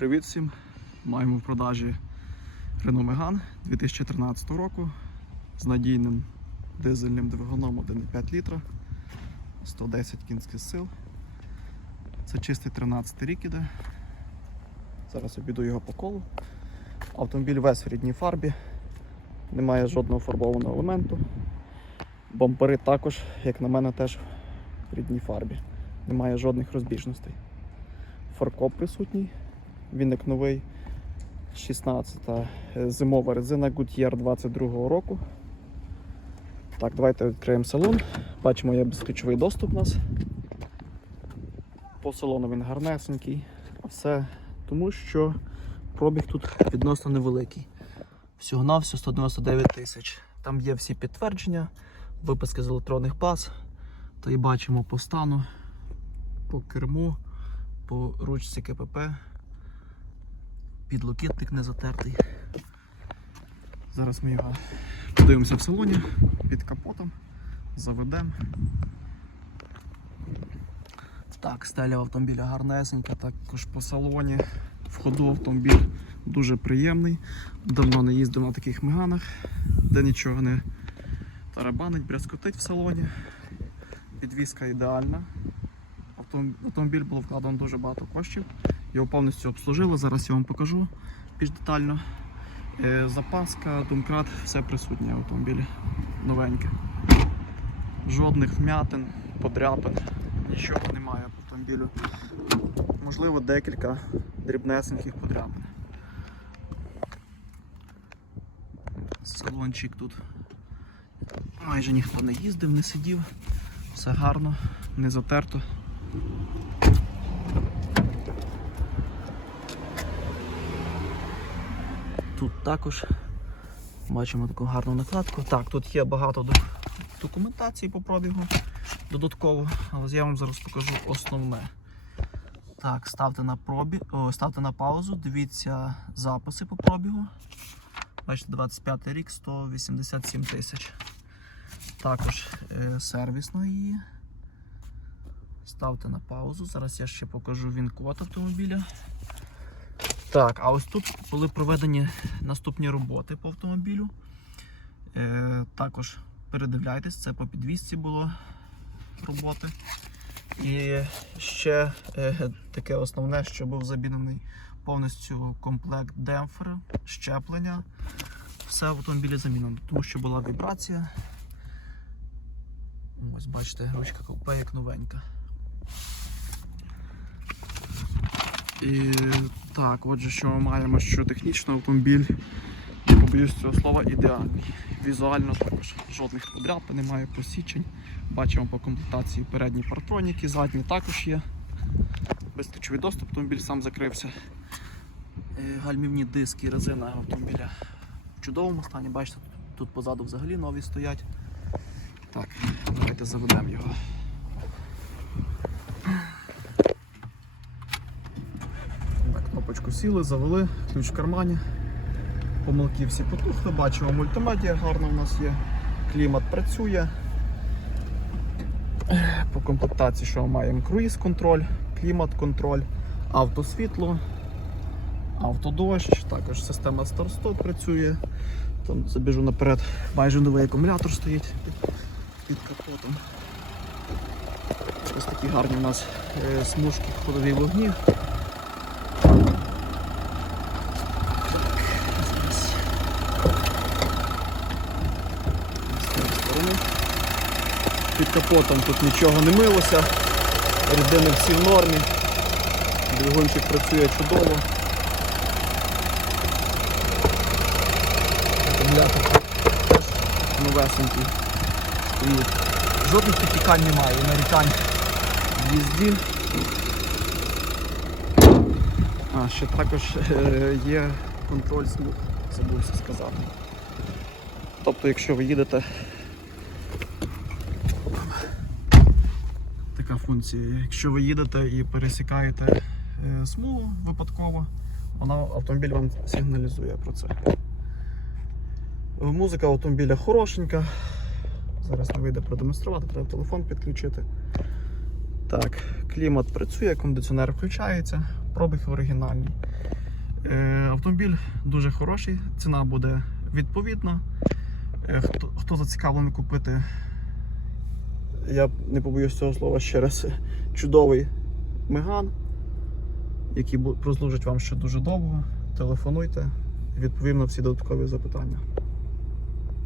Привіт всім! Маємо в продажі Renault Megane 2013 року з надійним дизельним двигуном 1,5 літра, 110 кінських сил. Це чистий 13 рік іде. Зараз обійду його по колу. Автомобіль весь в рідній фарбі, немає жодного фарбованого елементу. Бампери також, як на мене, теж в рідній фарбі. Немає жодних розбіжностей. Фаркоп присутній, він як новий 16-та зимова резина Goodyear 22 року. Так, давайте відкриємо салон. Бачимо, є безключовий доступ у нас. По салону він гарнесенький. Все тому, що пробіг тут відносно невеликий. Всього-навсього 199 тисяч. Там є всі підтвердження, виписки з електронних баз. То і бачимо по стану, по керму, по ручці КПП. Підлокітник не затертий. Зараз ми його подивимося в салоні під капотом, заведемо. Так, стеля автомобіля гарнесенька, також по салоні. В ходу автомобіль дуже приємний. Давно не їздив на таких меганах, де нічого не тарабанить, брязкотить в салоні. Підвізка ідеальна. Автомобіль було вкладено дуже багато коштів. Його повністю обслужили. Зараз я вам покажу більш детально. Е, Запаска, домкрат, все присутнє в автомобілі. Новеньке. Жодних вмятин, подряпин, нічого немає в автомобілю. Можливо, декілька дрібнесеньких подряпин. Салончик тут майже ніхто не їздив, не сидів. Все гарно, не затерто. Тут також бачимо таку гарну накладку. Так, тут є багато документації по пробігу додатково, але я вам зараз покажу основне. Так, ставте на пробі... О, ставте на паузу, дивіться записи по пробігу. Бачите, 25 рік, 187 тисяч. Також е, сервісно її. Ставте на паузу. Зараз я ще покажу він-код автомобіля. Так, а ось тут були проведені наступні роботи по автомобілю. Е, також передивляйтесь, це по підвісці було роботи. І ще е, таке основне, що був замінений повністю комплект демпфера, щеплення. Все в автомобілі замінено, тому що була вібрація. Ось бачите, ручка ковпе як новенька. І так, отже, що ми маємо, що технічно автомобіль, не побоюсь цього слова, ідеальний. Візуально також жодних подряпин, немає посічень. Бачимо по комплектації передні партроніки, задні також є. Безключовий доступ, автомобіль сам закрився. Е, Гальмівні диски, резина автомобіля в чудовому стані. Бачите, тут позаду взагалі нові стоять. Так, давайте заведемо його. На кнопочку сіли, завели, ключ в кармані. Помилки всі потухли, бачимо, мультимедіа гарно у нас є. Клімат працює. По комплектації, що маємо круїз контроль, клімат контроль, автосвітло, автодощ, також система старт-стоп працює. Там забіжу наперед, майже новий акумулятор стоїть під, під капотом. Ось такі гарні у нас е, смужки ходові вогні. Під капотом тут нічого не милося, рідини всі в нормі, двигунчик працює чудово. Новесенький. Жодних підтікань немає, нарікань в їзді. А, ще також е, є контроль смуг, забувся сказати. Тобто, якщо ви їдете така функція. Якщо ви їдете і пересікаєте е, смугу випадково, вона автомобіль вам сигналізує про це. Е, Музика автомобіля хорошенька. Зараз не вийде продемонструвати, треба телефон підключити. Так, клімат працює, кондиціонер включається, пробіг оригінальний. Е, Автомобіль дуже хороший, ціна буде відповідна. Хто, хто зацікавлений купити, я не побоюсь цього слова ще раз, чудовий меган, який прослужить вам ще дуже довго. Телефонуйте, відповім на всі додаткові запитання.